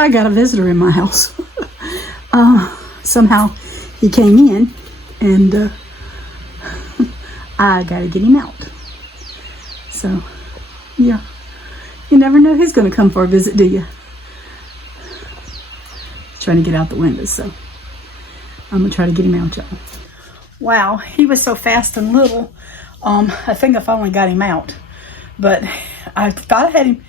I got a visitor in my house. Somehow he came in, and I gotta get him out. So, yeah. You never know who's gonna come for a visit, do you? Trying to get out the window, so I'm gonna try to get him out, y'all. Wow, he was so fast and little. I think I finally got him out, but I thought I had him.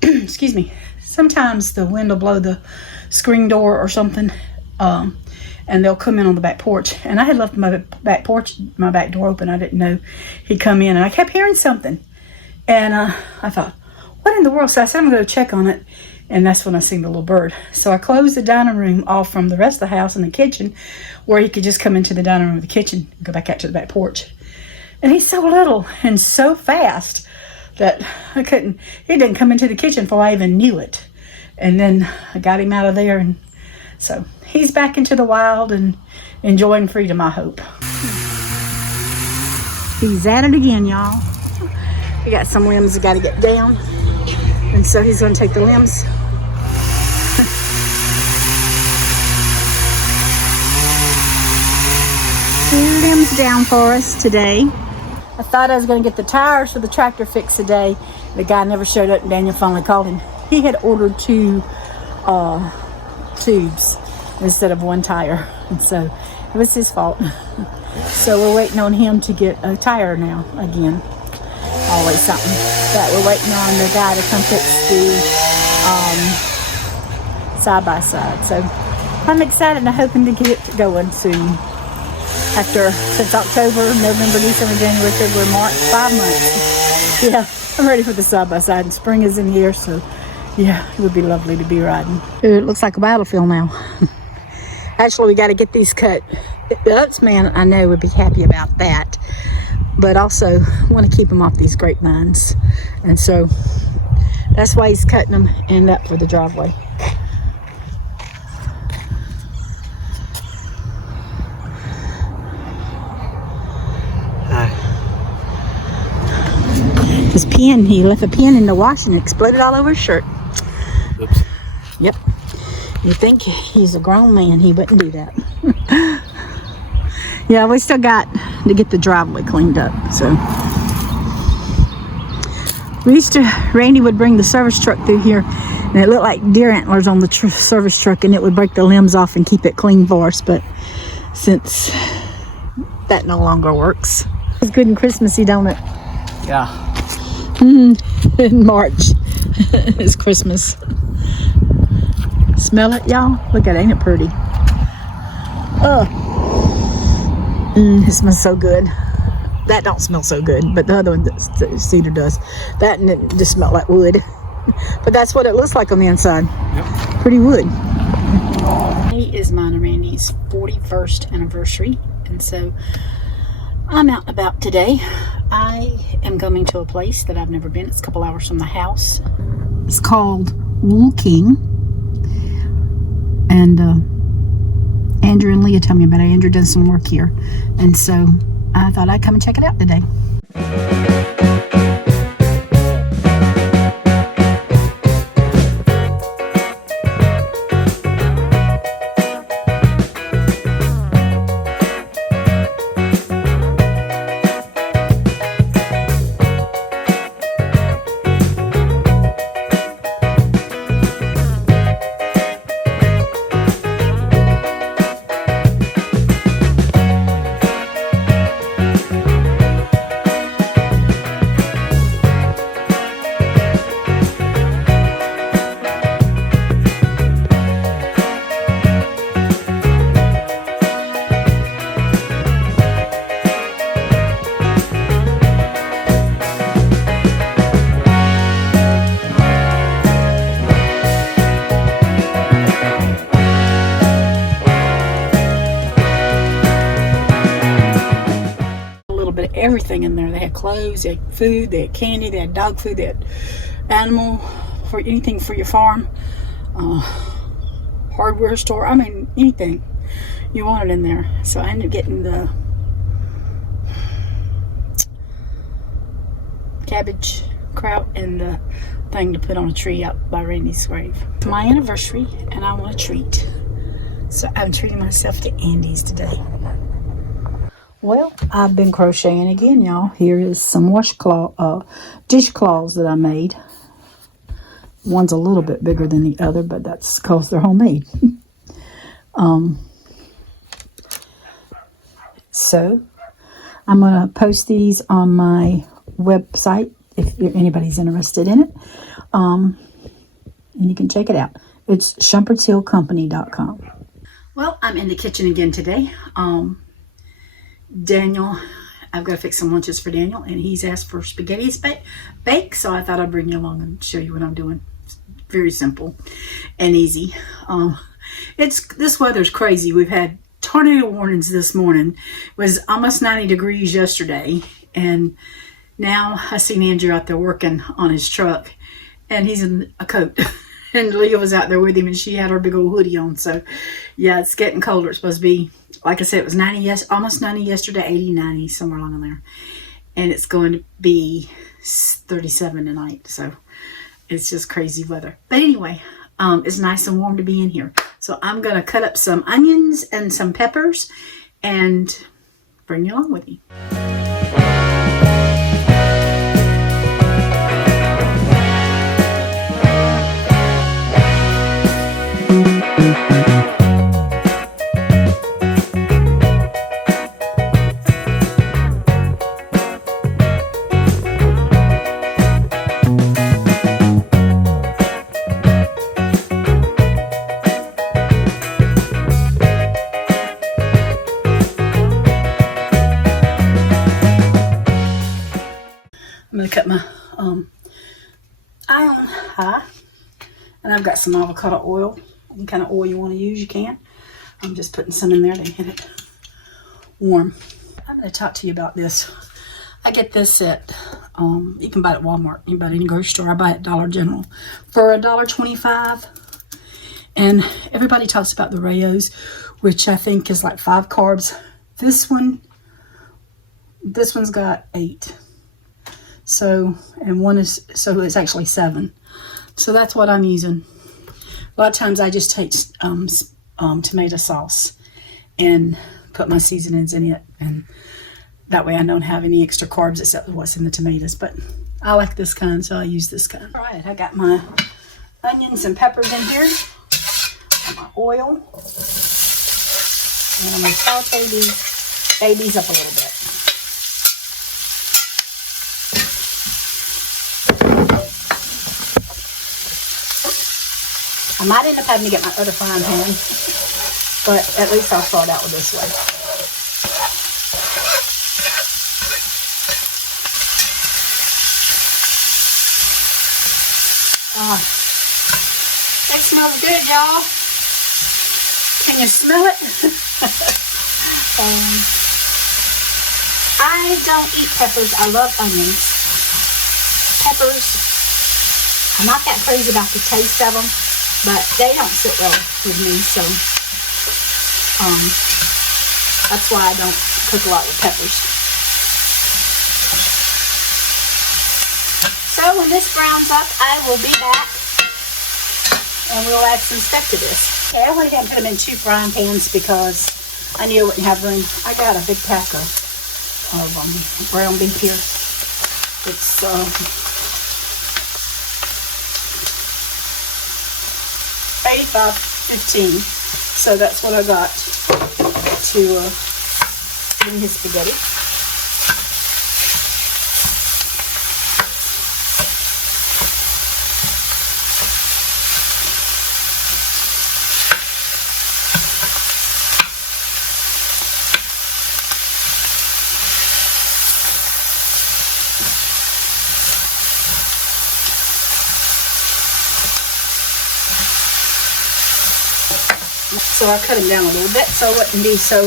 Excuse me. Sometimes the wind will blow the screen door or something, and they'll come in on the back porch. And I had left my back door open. I didn't know he'd come in, and I kept hearing something. And I thought, what in the world? So I said, I'm going to go check on it. And that's when I seen the little bird. So I closed the dining room off from the rest of the house and the kitchen, where he could just come into the dining room or the kitchen and go back out to the back porch. And he's so little and so fast that he didn't come into the kitchen before I even knew it. And then I got him out of there, and so he's back into the wild and enjoying freedom, I hope. He's at it again, y'all. We got some limbs that got to get down, and so he's going to take the limbs. Limbs down for us today. I thought I was going to get the tires for the tractor fixed today. The guy never showed up, and Daniel finally called him. He had ordered 2 tubes instead of 1 tire, and so it was his fault. So we're waiting on him to get a tire now again. Always something. But we're waiting on the guy to come fix the side-by-side. So I'm excited and I'm hoping to get it going soon. Since October, November, December, January, February, March, 5 months. Yeah, I'm ready for the side-by-side, and spring is in here, so yeah, it would be lovely to be riding. Ooh, it looks like a battlefield now. Actually, we got to get these cut. The Ups man, I know, would be happy about that, but also want to keep them off these grapevines, and so that's why he's cutting them and up for the driveway. His pen, he left a pen in the wash and it exploded all over his shirt. Oops. Yep. You think he's a grown man, he wouldn't do that. Yeah, we still got to get the driveway cleaned up, so. Randy would bring the service truck through here, and it looked like deer antlers on the service truck, and it would break the limbs off and keep it clean for us, but since that no longer works. It's good and Christmassy, don't it? Yeah. In March is Christmas. Smell it, y'all? Look at it, ain't it pretty? It smells so good. That don't smell so good, but the other one, the cedar does. That and it just smelled like wood. But that's what it looks like on the inside. Yep. Pretty wood. Today is mine and Randy's 41st anniversary, and so I'm out and about today. I am coming to a place that I've never been. It's a couple hours from the house. It's called Wool King. And Andrew and Leah tell me about it. Andrew does some work here. And so I thought I'd come and check it out today. Everything in there. They had clothes, they had food, they had candy, they had dog food, they had animal, for anything for your farm, hardware store, I mean anything you wanted in there. So I ended up getting the cabbage kraut and the thing to put on a tree out by Randy's grave. my anniversary and I want a treat. So I'm treating myself to Andes today. Well, I've been crocheting again, y'all. Here is some dishcloths that I made. One's a little bit bigger than the other, but that's because they're homemade. So I'm going to post these on my website if anybody's interested in it. And you can check it out. It's shumpertshillcompany.com. Well, I'm in the kitchen again today. Daniel, I've got to fix some lunches for Daniel, and he's asked for spaghetti bake, so I thought I'd bring you along and show you what I'm doing. It's very simple and easy. This weather's crazy. We've had tornado warnings this morning. It was almost 90 degrees yesterday, and now I seen Andrew out there working on his truck, and he's in a coat. And Leah was out there with him, and she had her big old hoodie on. So, yeah, it's getting colder. It's supposed to be, like I said, it was 90, almost 90 yesterday, 80, 90, somewhere along in there. And it's going to be 37 tonight. So, it's just crazy weather. But anyway, it's nice and warm to be in here. So, I'm going to cut up some onions and some peppers and bring you along with me. I'm going to cut my iron high, and I've got some avocado oil. Any kind of oil you want to use, you can. I'm just putting some in there to get it warm. I'm going to talk to you about this. I get this at, you can buy it at Walmart, you can buy it at any grocery store. I buy it at Dollar General for $1.25. And everybody talks about the Rayos, which I think is like 5 carbs. This one's got 8. So, and so it's actually 7. So that's what I'm using. A lot of times I just take tomato sauce and put my seasonings in it, and that way I don't have any extra carbs except what's in the tomatoes. But I like this kind, so I use this kind. All right, I got my onions and peppers in here, and my oil, and I'm going to saute these babies up a little bit. I might end up having to get my other frying pan, but at least I'll start out with this way. That smells good, y'all. Can you smell it? I don't eat peppers. I love onions. Peppers, I'm not that crazy about the taste of them, but they don't sit well with me, so that's why I don't cook a lot with peppers. So when this browns up, I will be back, and we'll add some stuff to this. Okay, I went ahead and put them in 2 frying pans because I knew I wouldn't have room. I got a big pack of ground beef here. It's $85.15, so that's what I got to put in his spaghetti. So I cut them down a little bit so it wouldn't be so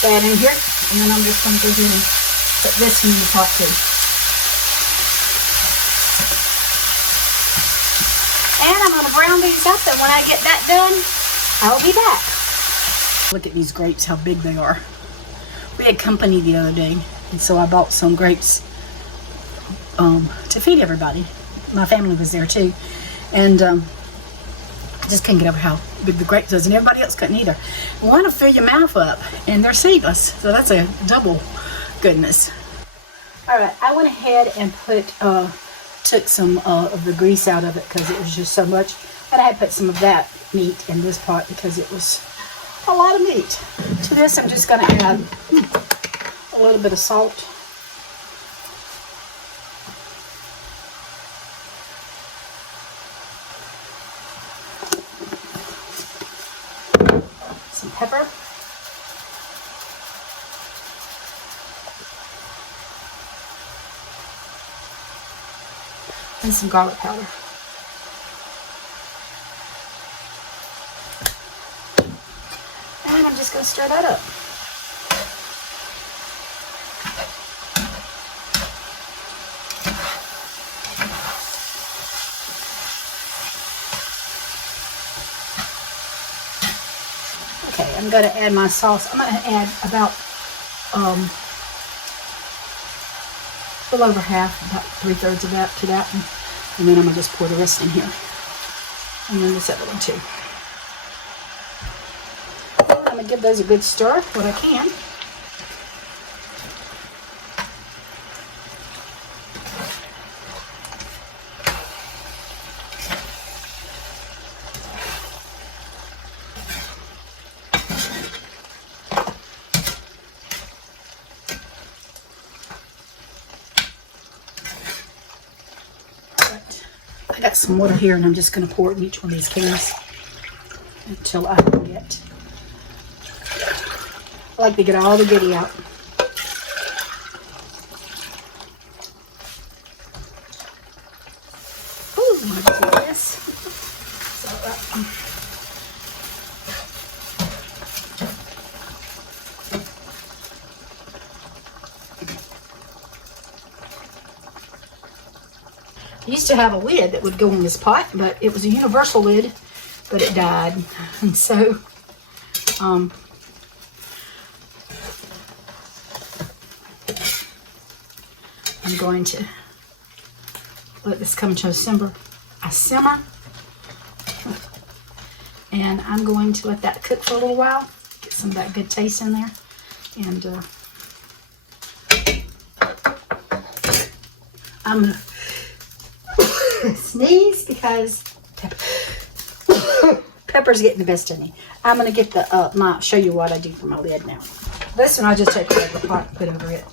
bad in here. And then I'm just going to go ahead and put this in the pot too. And I'm going to brown these up, and when I get that done, I'll be back. Look at these grapes, how big they are. We had company the other day, and so I bought some grapes to feed everybody. My family was there too. And I just can't get over how big the grapes is, and everybody else couldn't either. You want to fill your mouth up, and they're seedless, so that's a double goodness. All right, I went ahead and took some of the grease out of it because it was just so much. But I had put some of that meat in this pot because it was a lot of meat. To this, I'm just going to add a little bit of salt. Some pepper. And some garlic powder. And I'm just going to stir that up. Okay, I'm going to add my sauce. I'm going to add about a little over half, about 3/3 of that to that one. And then I'm going to just pour the rest in here. And then this other one too. I'm going to give those a good stir, what I can. I got some water here, and I'm just going to pour it in each one of these cans until I get. I like to get all the goodie out. Ooh, I'm going to do this. So, I used to have a lid that would go in this pot, but it was a universal lid, but it died. And so, I'm going to let this come to a simmer. And I'm going to let that cook for a little while, get some of that good taste in there. And I'm going to sneeze because pepper's getting the best of me. I'm going to get the, show you what I do for my lid now. This one I just take a regular pot and put over it.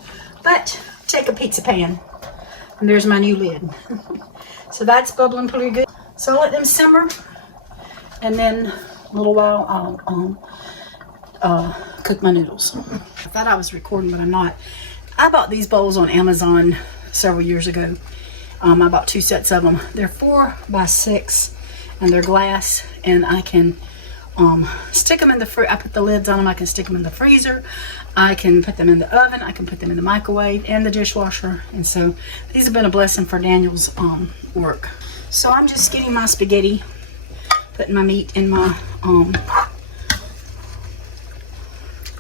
But take a pizza pan, and there's my new lid. So that's bubbling pretty good. So I'll let them simmer, and then a little while I'll cook my noodles. I thought I was recording, but I'm not. I bought these bowls on Amazon several years ago. I bought 2 sets of them. They're 4 by 6, and they're glass, and I can stick them in the I put the lids on them. I can stick them in the freezer. I can put them in the oven. I can put them in the microwave and the dishwasher. And so these have been a blessing for Daniel's work. So I'm just getting my spaghetti, putting my meat in my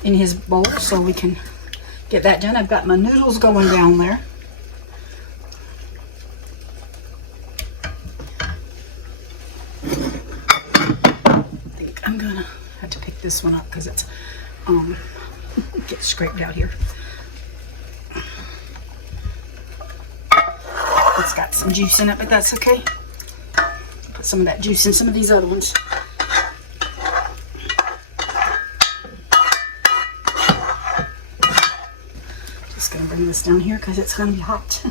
in his bowl so we can get that done. I've got my noodles going down there. I'm gonna have to pick this one up because it's gets scraped out here. It's got some juice in it, but that's okay. Put some of that juice in some of these other ones. Just gonna bring this down here because it's gonna be hot.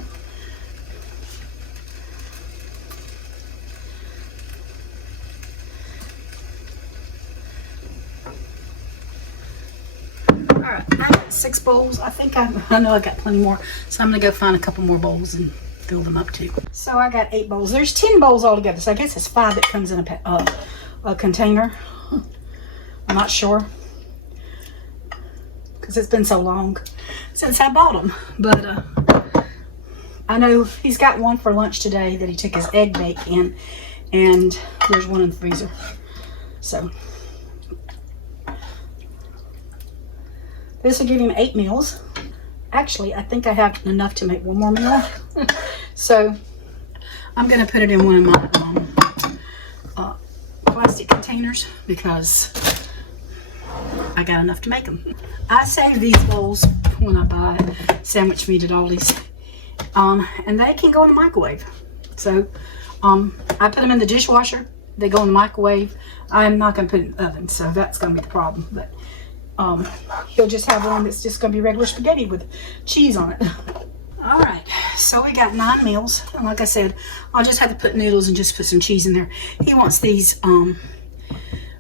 Alright, I got 6 bowls. I think I know I got plenty more, so I'm gonna go find a couple more bowls and fill them up too. So I got 8 bowls. There's 10 bowls altogether, so I guess it's 5 that comes in a container. I'm not sure because it's been so long since I bought them, but I know he's got one for lunch today that he took his egg bake in, and there's one in the freezer. So this will give him 8 meals. Actually, I think I have enough to make one more meal. So I'm gonna put it in one of my plastic containers because I got enough to make them. I save these bowls when I buy sandwich meat at Aldi's, and they can go in the microwave. So I put them in the dishwasher. They go in the microwave. I'm not going to put it in the oven, so that's going to be the problem. But he'll just have one that's just going to be regular spaghetti with cheese on it. All right, so we got 9 meals, and like I said, I'll just have to put noodles and just put some cheese in there. He wants these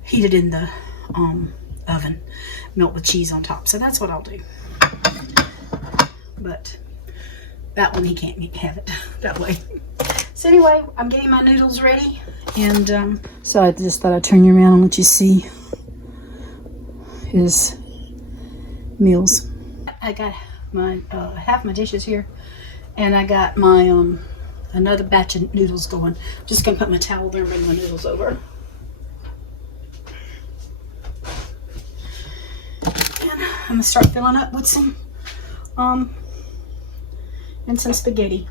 heated in the oven, melt with cheese on top, so that's what I'll do. But that one he can't have it that way. So anyway, I'm getting my noodles ready, and so I just thought I'd turn you around and let you see his meals. I got my half my dishes here, and I got my another batch of noodles going. Just gonna put my towel there and bring my noodles over. And I'm gonna start filling up with some and some spaghetti.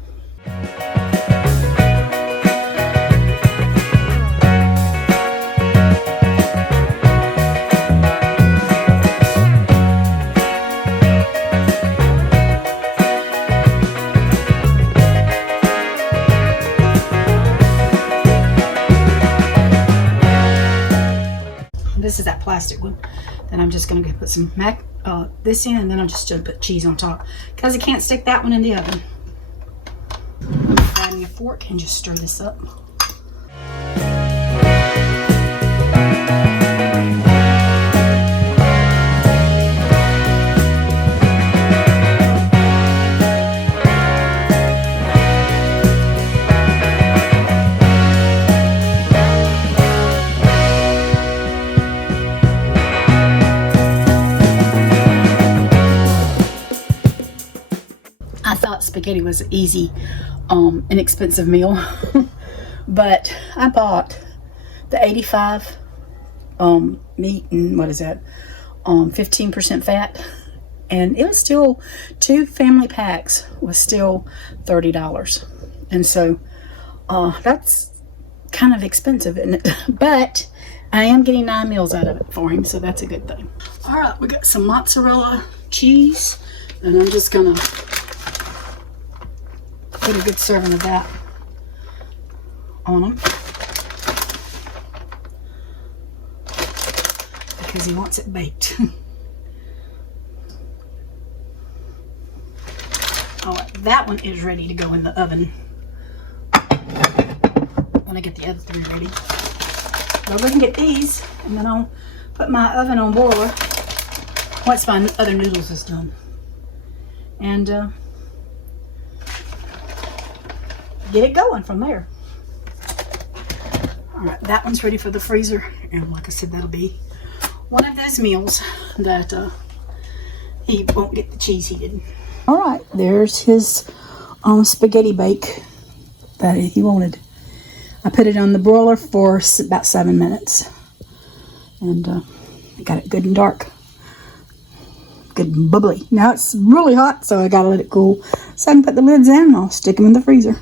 This is that plastic one. Then I'm just going to put some this in, and then I'm just going to put cheese on top because I can't stick that one in the oven. I'm adding a fork and just stir this up. I thought spaghetti was an easy, inexpensive meal, but I bought the 85 meat and what is that, 15% fat, and it was still 2 family packs was still $30, and so that's kind of expensive, isn't it? But I am getting 9 meals out of it for him, so that's a good thing. All right, we got some mozzarella cheese, and I'm just gonna put a good serving of that on him because he wants it baked. All right, that one is ready to go in the oven when I get the other 3 ready. But we can get these, and then I'll put my oven on boiler once my other noodles is done, and get it going from there. All right, that one's ready for the freezer, and like I said, that'll be one of those meals that he won't get the cheese heated. All right, there's his spaghetti bake that he wanted. I put it on the broiler for about 7 minutes, and I got it good and dark, good and bubbly. Now it's really hot, so I gotta let it cool so I can put the lids in, and I'll stick them in the freezer.